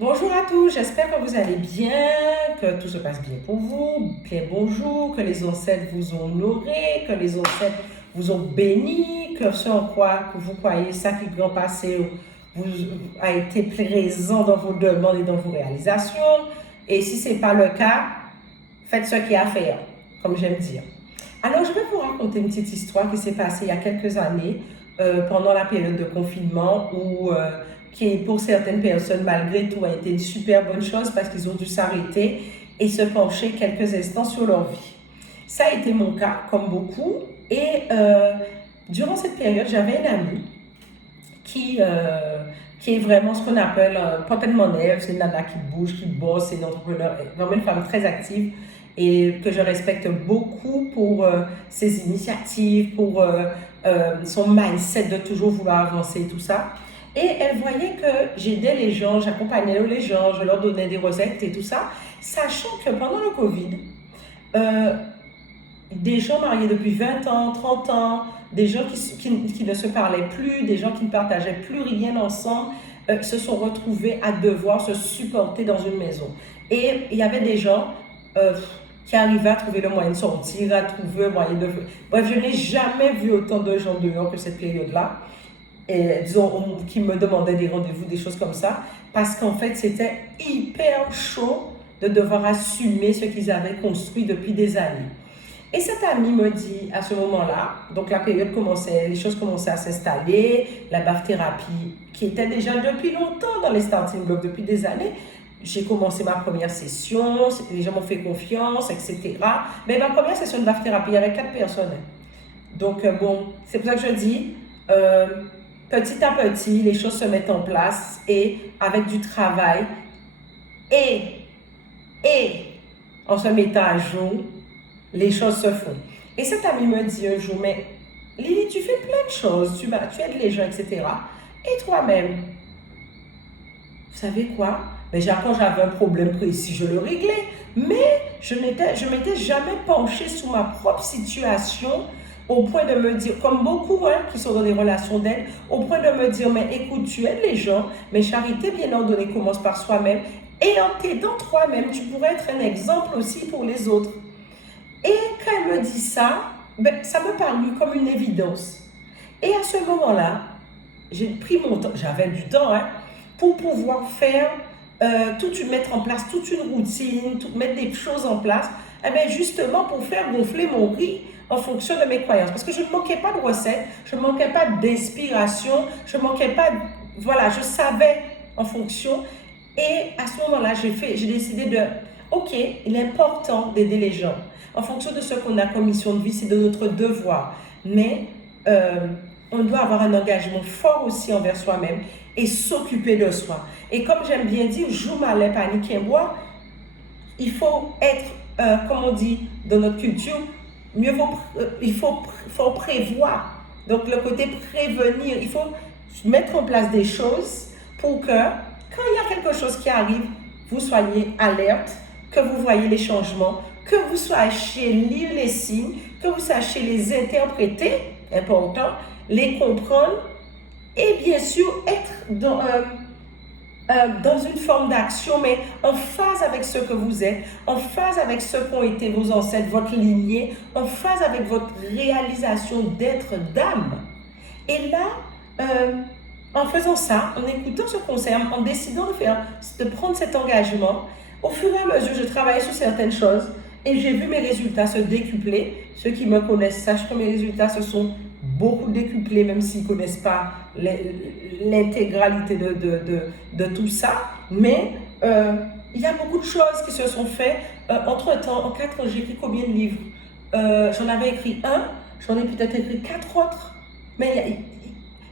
Bonjour à tous, j'espère que vous allez bien, que tout se passe bien pour vous. Bien bonjour, que les ancêtres vous ont honoré, que les ancêtres vous ont béni, que ce en quoi que vous croyez, ça qui est grand passé vous a été présent dans vos demandes et dans vos réalisations. Et si ce n'est pas le cas, faites ce qu'il y a à faire, comme j'aime dire. Alors, je vais vous raconter une petite histoire qui s'est passée il y a quelques années, pendant la période de confinement, qui pour certaines personnes, malgré tout, a été une super bonne chose parce qu'ils ont dû s'arrêter et se pencher quelques instants sur leur vie. Ça a été mon cas, comme beaucoup. Et durant cette période, j'avais une amie qui est vraiment ce qu'on appelle porte mon œuvre. C'est une nana qui bouge, qui bosse, c'est une entrepreneur, vraiment une femme très active et que je respecte beaucoup pour ses initiatives, pour son mindset de toujours vouloir avancer et tout ça. Et elle voyait que j'aidais les gens, j'accompagnais les gens, je leur donnais des recettes et tout ça, sachant que pendant le Covid, euh, des gens mariés depuis 20 ans, 30 ans, des gens qui ne se parlaient plus, des gens qui ne partageaient plus rien ensemble, se sont retrouvés à devoir se supporter dans une maison. Et il y avait des gens qui arrivaient à trouver le moyen de sortir, à trouver le moyen de... Bref, je n'ai jamais vu autant de gens dehors que cette période-là, et disons, qui me demandaient des rendez-vous, des choses comme ça, parce qu'en fait, c'était hyper chaud de devoir assumer ce qu'ils avaient construit depuis des années. Et cette amie me dit à ce moment-là, donc la période commençait, les choses commençaient à s'installer, la BAF-thérapie qui était déjà depuis longtemps dans les starting blocks, depuis des années. J'ai commencé ma première session, les gens m'ont fait confiance, etc. Mais ma première session de BAF-thérapie, il y avait 4 personnes. Donc bon, c'est pour ça que je dis, petit à petit, les choses se mettent en place et avec du travail et, et en se mettant à jour, les choses se font. Et cet ami me dit un jour, mais Lily, tu fais plein de choses, tu aides les gens, etc. Et toi-même, vous savez quoi? Mais quand j'avais un problème précis, je le réglais. Mais je ne m'étais jamais penchée sur ma propre situation au point de me dire, comme beaucoup qui sont dans des relations d'aide, au point de me dire, mais écoute, tu aides les gens, mais charité bien ordonnée commence par soi-même. Et en t'aidant toi-même, tu pourrais être un exemple aussi pour les autres. Et quand elle me dit ça, ça me parut comme une évidence. Et à ce moment-là, j'ai pris mon temps, j'avais du temps, pour pouvoir faire, mettre en place toute une routine, mettre des choses en place, justement pour faire gonfler mon riz en fonction de mes croyances. Parce que je ne manquais pas de recettes, je ne manquais pas d'inspiration, je ne manquais pas, voilà, je savais en fonction. Et à ce moment-là, j'ai décidé de, ok, il est important d'aider les gens. En fonction de ce qu'on a comme mission de vie, c'est de notre devoir. Mais on doit avoir un engagement fort aussi envers soi-même et s'occuper de soi. Et comme j'aime bien dire, joue malais panique et bois, il faut être, comme on dit dans notre culture, il faut prévoir. Donc le côté prévenir, il faut mettre en place des choses pour que quand il y a quelque chose qui arrive, vous soyez alerte, que vous voyez les changements, que vous sachiez lire les signes, que vous sachiez les interpréter, important, les comprendre et bien sûr être dans une forme d'action, mais en phase avec ce que vous êtes, en phase avec ce qu'ont été vos ancêtres, votre lignée, en phase avec votre réalisation d'être d'âme. Et là, en faisant ça, en écoutant ce conseil, en décidant de prendre cet engagement, au fur et à mesure, je travaillais sur certaines choses et j'ai vu mes résultats se décupler. Ceux qui me connaissent sachent que mes résultats se sont beaucoup décuplés, même s'ils ne connaissent pas l'intégralité de tout ça. Mais il y a beaucoup de choses qui se sont faites. Entre-temps, en 4 ans, j'ai écrit combien de livres? J'en avais écrit un, j'en ai peut-être écrit 4 autres. Mais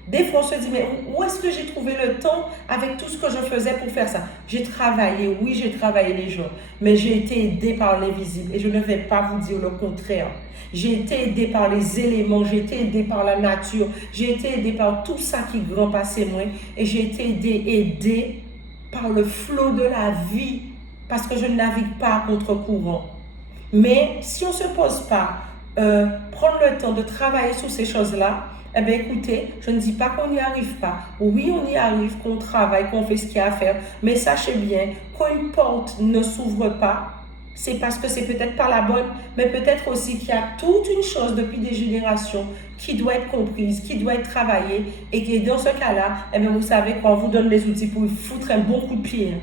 des fois, on se dit, mais où est-ce que j'ai trouvé le temps avec tout ce que je faisais pour faire ça? J'ai travaillé, oui, j'ai travaillé les gens, mais j'ai été aidée par l'invisible et je ne vais pas vous dire le contraire. J'ai été aidée par les éléments, j'ai été aidée par la nature, j'ai été aidée par tout ça qui grand passé moi et j'ai été aidée par le flot de la vie parce que je ne navigue pas à contre-courant. Mais si on ne se pose pas, prendre le temps de travailler sur ces choses-là, eh bien écoutez, je ne dis pas qu'on n'y arrive pas. Oui, on y arrive, qu'on travaille, qu'on fait ce qu'il y a à faire. Mais sachez bien, quand une porte ne s'ouvre pas, c'est parce que c'est peut-être pas la bonne, mais peut-être aussi qu'il y a toute une chose depuis des générations qui doit être comprise, qui doit être travaillée, et que dans ce cas-là, eh bien, vous savez qu'on vous donne les outils pour foutre un bon coup de pied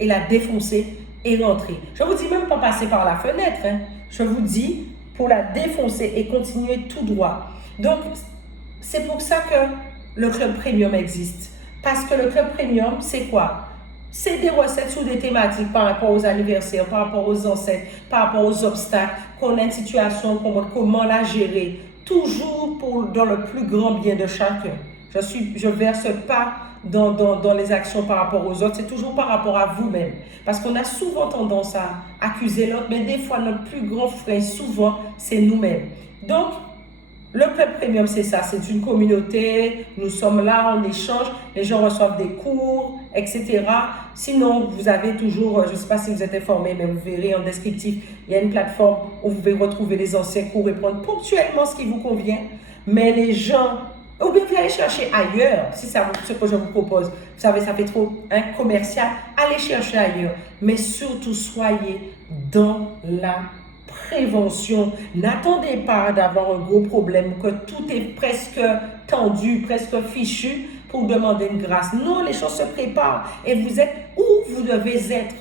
et la défoncer et rentrer. Je ne vous dis même pas passer par la fenêtre, hein. Je vous dis pour la défoncer et continuer tout droit. Donc, c'est pour ça que le club premium existe. Parce que le club premium, c'est quoi? C'est des recettes sur des thématiques par rapport aux anniversaires, par rapport aux ancêtres, par rapport aux obstacles, qu'on a une situation, comment la gérer, toujours dans le plus grand bien de chacun. Je ne verse pas dans les actions par rapport aux autres, c'est toujours par rapport à vous-même. Parce qu'on a souvent tendance à accuser l'autre, mais des fois, notre plus grand frein, souvent, c'est nous-mêmes. Donc, le club premium, c'est ça, c'est une communauté, nous sommes là, on échange, les gens reçoivent des cours, etc. Sinon, vous avez toujours, je ne sais pas si vous êtes informé, mais vous verrez en descriptif, il y a une plateforme où vous pouvez retrouver les anciens cours et prendre ponctuellement ce qui vous convient. Mais les gens, ou bien vous allez chercher ailleurs, si c'est ce que je vous propose. Vous savez, ça fait trop commercial, allez chercher ailleurs. Mais surtout, soyez dans la prévention. N'attendez pas d'avoir un gros problème, que tout est presque tendu, presque fichu pour demander une grâce. Non, les choses se préparent et vous êtes où vous devez être.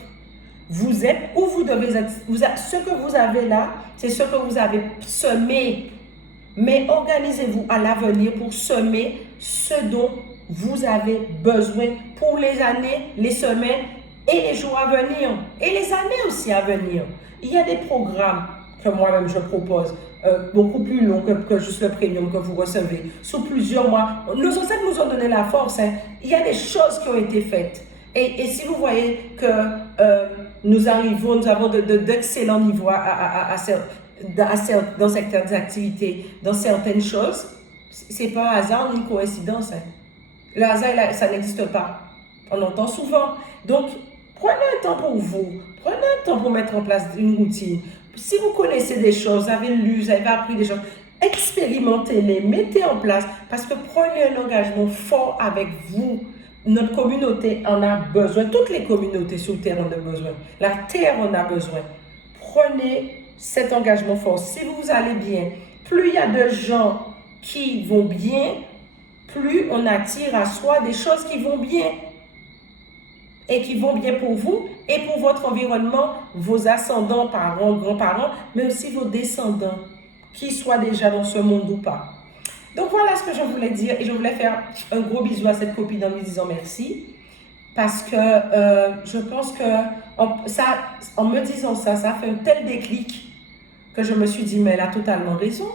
Vous êtes où vous devez être. Ce que vous avez là, c'est ce que vous avez semé. Mais organisez-vous à l'avenir pour semer ce dont vous avez besoin pour les années, les semaines et les jours à venir. Et les années aussi à venir. Il y a des programmes que moi-même je propose, beaucoup plus longs que juste le premium que vous recevez, sur plusieurs mois. Nos ancêtres nous ont donné la force. Il y a des choses qui ont été faites. Et si vous voyez que nous avons d'excellents niveaux dans certaines activités, dans certaines choses, c'est pas un hasard ni une coïncidence. Le hasard, ça n'existe pas. On l'entend souvent. Donc, prenez un temps pour vous. Prenez un temps pour mettre en place une routine. Si vous connaissez des choses, vous avez lu, vous avez appris des choses, expérimentez-les, mettez en place, parce que prenez un engagement fort avec vous. Notre communauté en a besoin. Toutes les communautés sur Terre en ont besoin. La Terre en a besoin. Prenez cet engagement fort. Si vous allez bien, plus il y a de gens qui vont bien, plus on attire à soi des choses qui vont bien et qui vont bien pour vous et pour votre environnement, vos ascendants, parents, grands-parents, mais aussi vos descendants, qu'ils soient déjà dans ce monde ou pas. Donc voilà ce que je voulais dire et je voulais faire un gros bisou à cette copine en lui disant merci parce que je pense que en me disant ça, ça a fait un tel déclic que je me suis dit mais elle a totalement raison.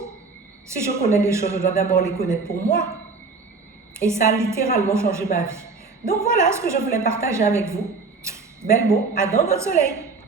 Si je connais des choses, je dois d'abord les connaître pour moi. Et ça a littéralement changé ma vie. Donc voilà ce que je voulais partager avec vous. Bel mot, à dans votre soleil.